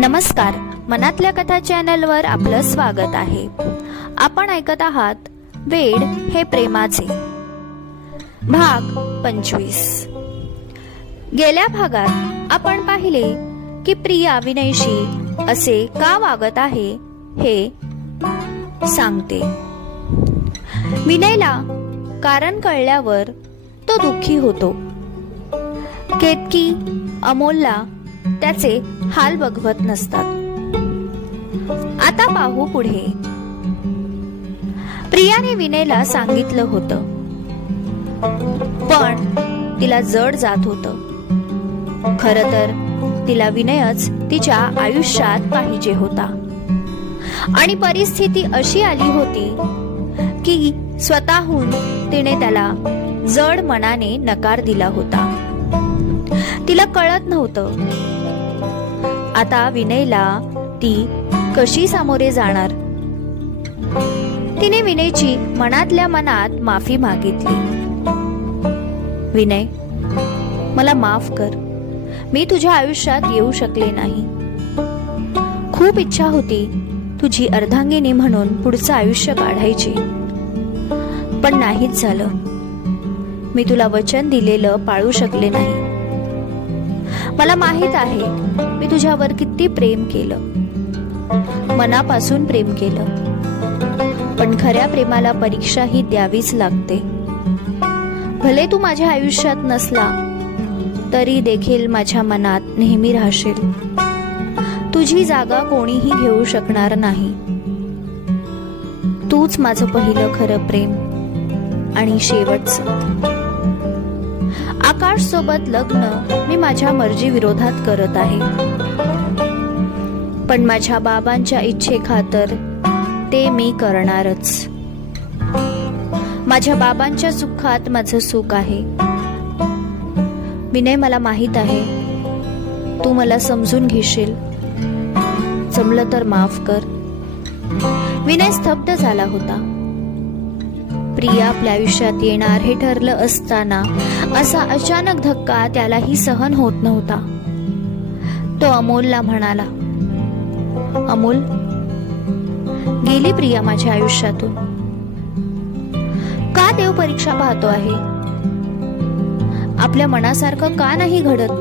नमस्कार, मनातल्या कथा चॅनलवर आपलं स्वागत आहे. आपण ऐकत आहात वेड हे प्रेमाचे भाग 25. गेल्या भागात आपण पाहिले की प्रिया विनयशी असे का वागत आहे हे सांगते. विनयला कारण कळल्यावर तो दुःखी होतो. केतकी अमोलला त्याचे हाल बघवत नसतात. आता पाहू पुढे. प्रियाने विनयला सांगितलं होतं, पण तिला जड जात होतं. खरं तर तिला विनयच तिच्या आयुष्यात पाहिजे होता आणि परिस्थिती अशी आली होती की स्वतःहून तिने त्याला जड मनाने नकार दिला होता. तिला कळत नव्हतं आता विनयला ती कशी सामोरे जाणार. तिने विनयची मनातल्या मनात माफी मागितली. विनय, मला माफ कर. मी तुझ्या आयुष्यात येऊ शकले नाही. खूप इच्छा होती तुझी अर्धांगिनी म्हणून पुढचं आयुष्य काढायची, पण नाहीच झालं. मी तुला वचन दिलेलं पाळू शकले नाही. मला माहित आहे मी तुझ्यावर किती प्रेम केलं, मनापासून प्रेम केलं, पण खऱ्या प्रेमाला परीक्षा ही द्यावीच लागते. भले तू माझ्या आयुष्यात नसला तरी देखील माझ्या मनात नेहमी राहशील. तुझी जागा कोणीही घेऊ शकणार नाही. तूच माझं पहिलं खरं प्रेम आणि शेवटचं. आकाश सोबत लग्न मी माझ्या मर्जी विरोधात करत आहे, पण माझ्या बाबांच्या इच्छेखातर ते मी करणारच. माझ्या बाबांच्या सुखात माझं सुख आहे. विनय, मला माहित आहे तू मला समजून घेशील. जमलं तर माफ कर. विनय स्तब्ध झाला होता. प्रिया आपल्या आयुष्यात येणार हे ठरलं असताना असा अचानक धक्का त्यालाही सहन होत नव्हता. तो अमोलला म्हणाला, अमोल, गेली प्रिया माझ्या आयुष्यातून. का देव परीक्षा पाहतो आहे? आपल्या मनासारखं का नाही घडत?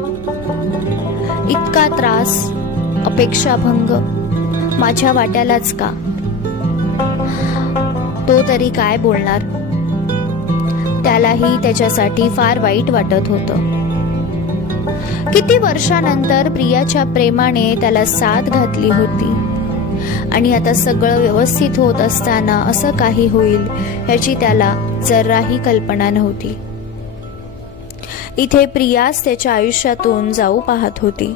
इतका त्रास, अपेक्षाभंग माझ्या वाट्यालाच का? तो तरी काय बोलणार? त्यालाही त्याच्यासाठी फार वाईट वाटत होतं. किती वर्षानंतर प्रियाच्या प्रेमाने त्याला साथ घातली होती आणि आता सगळं व्यवस्थित होत असताना असं काही होईल याची त्याला जराही कल्पना नव्हती. इथे प्रियाच त्याच्या आयुष्यातून जाऊ पाहत होती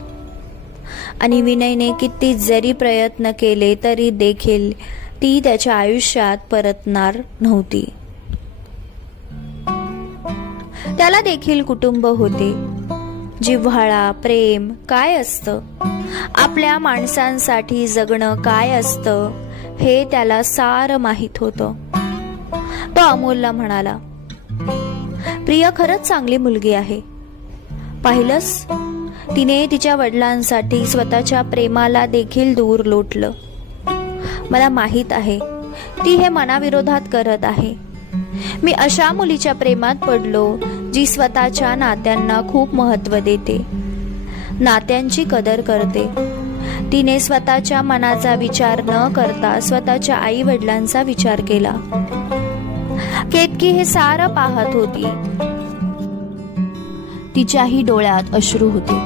आणि विनयने किती जरी प्रयत्न केले तरी देखील ती त्याच्या आयुष्यात परतणार नव्हती. त्याला देखील कुटुंब होते. जिव्हाळा, प्रेम काय असतं, आपल्या माणसांसाठी जगणं काय असतं हे त्याला सारं माहित होतं. तो अमोलला म्हणाला, प्रिया खरंच चांगली मुलगी आहे. पाहिलंस, तिने तिच्या वडिलांसाठी स्वतःच्या प्रेमाला देखील दूर लोटलं. मला माहित आहे ती हे मनाविरोधात करत आहे. मी अशा मुलीच्या प्रेमात पडलो जी स्वतःच्या नात्यांना खूप महत्त्व देते, नात्यांची कदर करते. तिने स्वतःच्या मनाचा विचार न करता स्वतःच्या आई वडिलांचा विचार केला. केतकी हे सारं पाहत होती. तिच्याही डोळ्यात अश्रू होते.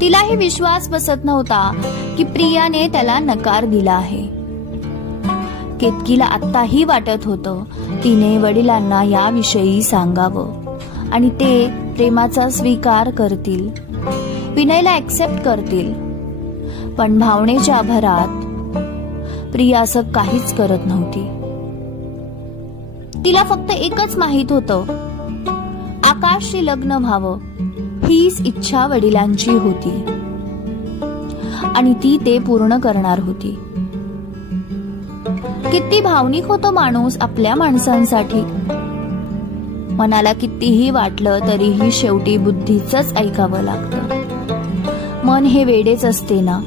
तिलाही विश्वास बसत नव्हता की प्रियाने त्याला नकार दिला आहे. केतकीला आत्ताही वाटत होतं तिने वडिलांना याविषयी सांगावं आणि ते प्रेमाचा स्वीकार करतील, विनयला ऍक्सेप्ट करतील. पण भावनेच्या भरात प्रिया असं काहीच करत नव्हती. तिला फक्त एकच माहित होतं, आकाशशी लग्न व्हावं हीच इच्छा वडिलांची होती आणि ती ते पूर्ण करणार होती. किती भावनिक होतो माणूस आपल्या माणसांसाठी. मनाला कितीही वाटलं तरीही शेवटी बुद्धीचंच ऐकावं लागतं. मन हे वेडेच असते ना.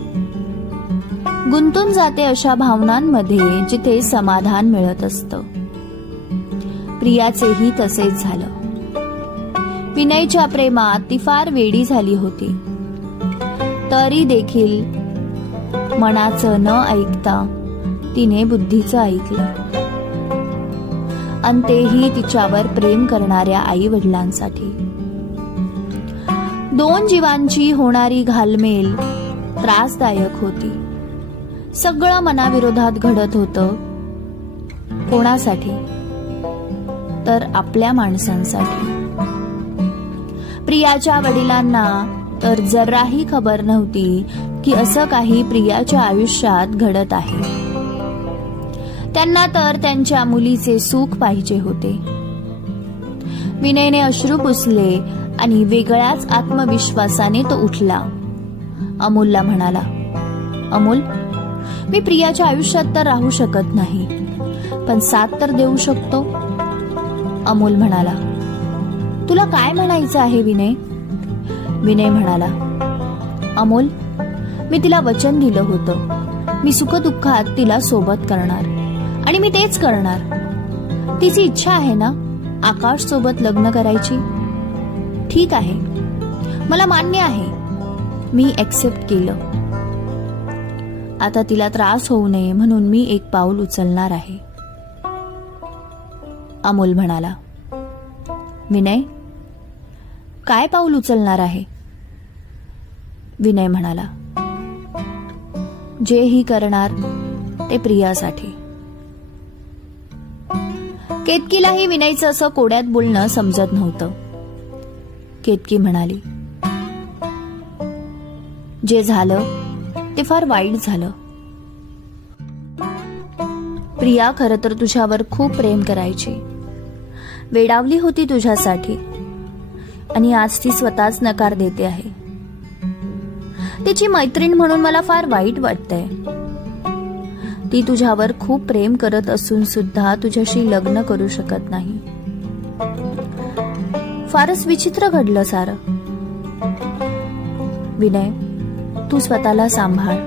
गुंतून जाते अशा भावनांमध्ये जिथे समाधान मिळत असतं. प्रियाचेही तसेच झालं. विनयच्या प्रेमात ती फार वेडी झाली होती. तरी देखील मनाचं न ऐकता तिने बुद्धीचं ऐकलं. आणि तेही तिच्यावर प्रेम करणाऱ्या आई वडिलांसाठी. दोन जीवांची होणारी घालमेल त्रासदायक होती. सगळं मनाविरोधात घडत होतं. कोणासाठी? तर आपल्या माणसांसाठी. प्रियाच्या वडिलांना तर जराही खबर नव्हती की असं काही प्रियाच्या आयुष्यात घडत आहे. त्यांना तर त्यांच्या मुलीचे सुख पाहिजे होते. विनयने अश्रू पुसले आणि वेगळ्याच आत्मविश्वासाने तो उठला. अमोलला म्हणाला, अमोल, मी प्रियाच्या आयुष्यात तर राहू शकत नाही, पण साथ तर देऊ शकतो. अमोल म्हणाला, तुला काय म्हणायचं आहे विनय? विनय म्हणाला, अमोल, मी तिला वचन दिलं होतं. मी सुखदुःखात तिला सोबत करणार आणि मी तेच करणार. तिची इच्छा आहे ना आकाश सोबत लग्न करायची? ठीक आहे, मला मान्य आहे. मी ऍक्सेप्ट केलं. आता तिला त्रास होऊ नये म्हणून मी एक पाऊल उचलणार आहे. अमोल म्हणाला, विनय, काय पाऊल उचलणार आहे? विनय म्हणाला, जेही करणार ते प्रियासाठी. केतकीलाही विनयचं असं कोड्यात बोलणं समजत नव्हतं. केतकी म्हणाली, जे झालं ते फार वाईट झालं. प्रिया खरं तर तुझ्यावर खूप प्रेम करायची. वेडावली होती तुझ्यासाठी आणि आज ती स्वतःच नकार देते आहे. तिची मैत्रीण म्हणून मला फार वाईट वाटतंय. ती तुझ्यावर खूप प्रेम करत असून सुद्धा तुझ्याशी लग्न करू शकत नाही. फारच विचित्र घडलं सारं. विनय, तू स्वतःला सांभाळ.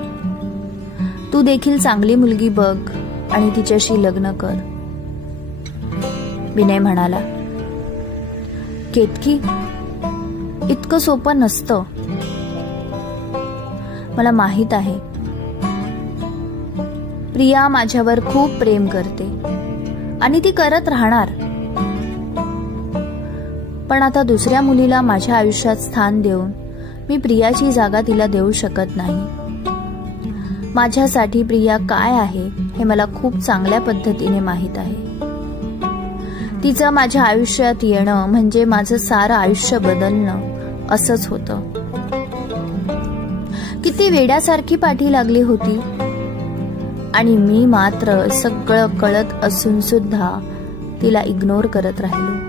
तू देखील चांगली मुलगी बघ आणि तिच्याशी लग्न कर. विनय म्हणाला, केतकी, इतकं सोपं नसतं. मला माहित आहे. प्रिया माझ्यावर खूप प्रेम करते आणि ती करत राहणार. पण आता दुसऱ्या मुलीला माझ्या आयुष्यात स्थान देऊन मी प्रियाची जागा तिला देऊ शकत नाही. माझ्यासाठी प्रिया काय आहे हे मला खूप चांगल्या पद्धतीने माहित आहे. तिचं माझ्या आयुष्यात येणं म्हणजे माझं सारं आयुष्य बदलणं असंच होतं. किती वेड्यासारखी पाठी लागली होती आणि मी मात्र सगळं कळत असून सुद्धा तिला इग्नोर करत राहिलो.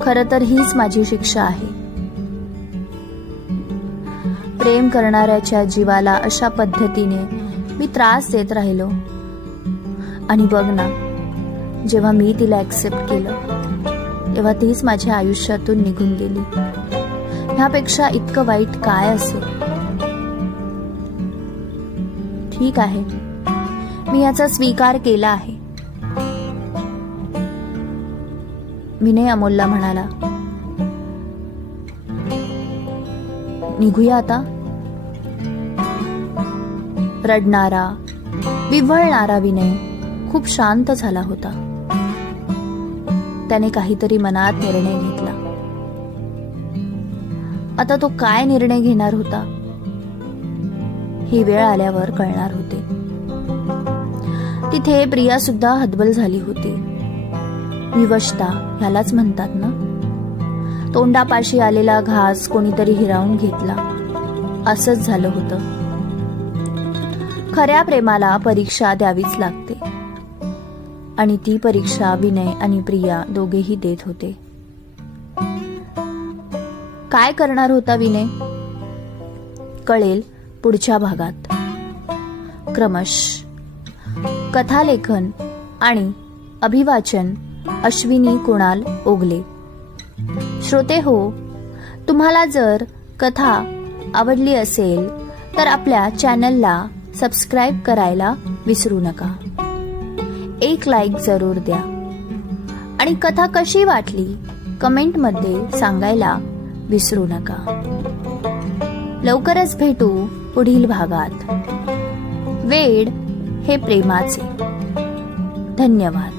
खरं तर हीच माझी शिक्षा आहे. प्रेम करणाऱ्याच्या जीवाला अशा पद्धतीने मी त्रास देत राहिलो. आणि बघ ना, जेव्हा मी तिला ऍक्सेप्ट केलं तेव्हा तीच माझ्या आयुष्यातून निघून गेली. ह्यापेक्षा इतकं वाईट काय असेल? ठीक आहे, मी याचा स्वीकार केला आहे. विनय अमोलला म्हणाला, निघूया आता. रडणारा, विव्हळणारा विनय खूप शांत झाला होता. त्याने काहीतरी मनात निर्णय घेतला. आता तो काय निर्णय घेणार होता ही वेळ आल्यावर कळणार होते. तिथे प्रिया सुद्धा हतबल झाली होती. विवशता ह्यालाच म्हणतात ना. तोंडापाशी आलेला घास कोणीतरी हिरावून घेतला असंच झालं होतं. खऱ्या प्रेमाला परीक्षा द्यावीच लागते आणि ती परीक्षा विनय आणि प्रिया दोघेही देत होते. काय करणार होता विनय कळेल पुढच्या भागात. क्रमश कथालेखन आणि अभिवाचन अश्विनी कुणाल ओगले. श्रोते हो, तुम्हाला जर कथा आवडली असेल तर आपल्या चॅनलला सबस्क्राईब करायला विसरू नका. एक लाईक जरूर द्या आणि कथा कशी वाटली कमेंटमध्ये सांगायला विसरू नका. लवकरच भेटू पुढील भागात. वेड हे प्रेमाचे. धन्यवाद.